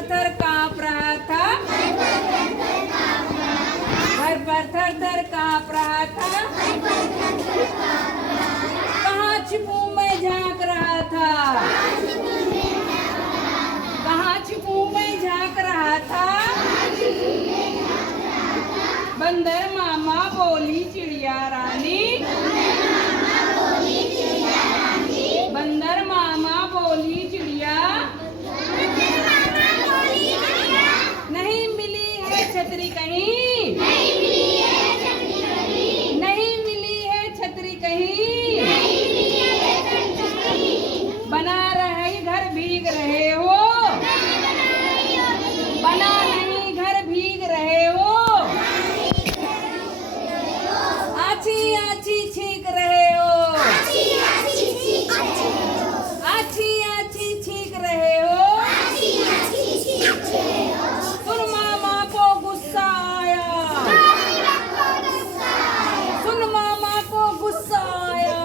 थर थर काँप रहा था, घर पर थर थर काँप रहा था, कहाँ छिपूं मैं झांक रहा था, कहाँ छिपूं मैं झांक रहा था। बंदर मामा बोली चिड़िया रानी, बंदर मामा बोली चिड़िया, नहीं मिली है छतरी कहीं, नहीं मिली है छतरी कहीं, बना रहे घर भीग रहे हो, बना नहीं घर भीग रहे हो, आछी आछी छींक रहे हो, आछी आछी छींक रहे हो। सुन मामा को गुस्सा आया, सुन मामा को गुस्सा आया,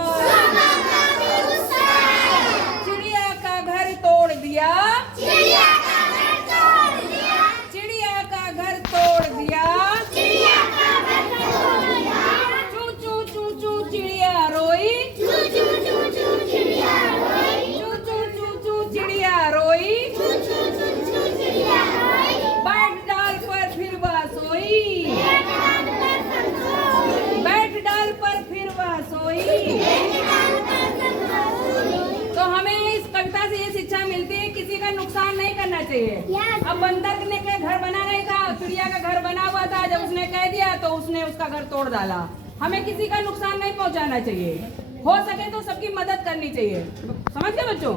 चिड़िया का घर तोड़ दिया, चिड़िया का घर तोड़ दिया, चू चू चू चू चिड़िया रोई, चू चू चू चू चिड़िया रोई, बैठ डाल पर फिर वह सोई, बैठ डाल पर फिर वह सोई। तो हमें इस कविता से ये शिक्षा मिलती है किसी का नुकसान नहीं करना चाहिए। अब बंदर ने के घर बना नहीं था, चिड़िया का घर बना हुआ था, जब उसने कह दिया तो उसने उसका घर तोड़ डाला। हमें किसी का नुकसान नहीं पहुंचाना चाहिए, हो सके तो सबकी मदद करनी चाहिए। समझ गए बच्चों?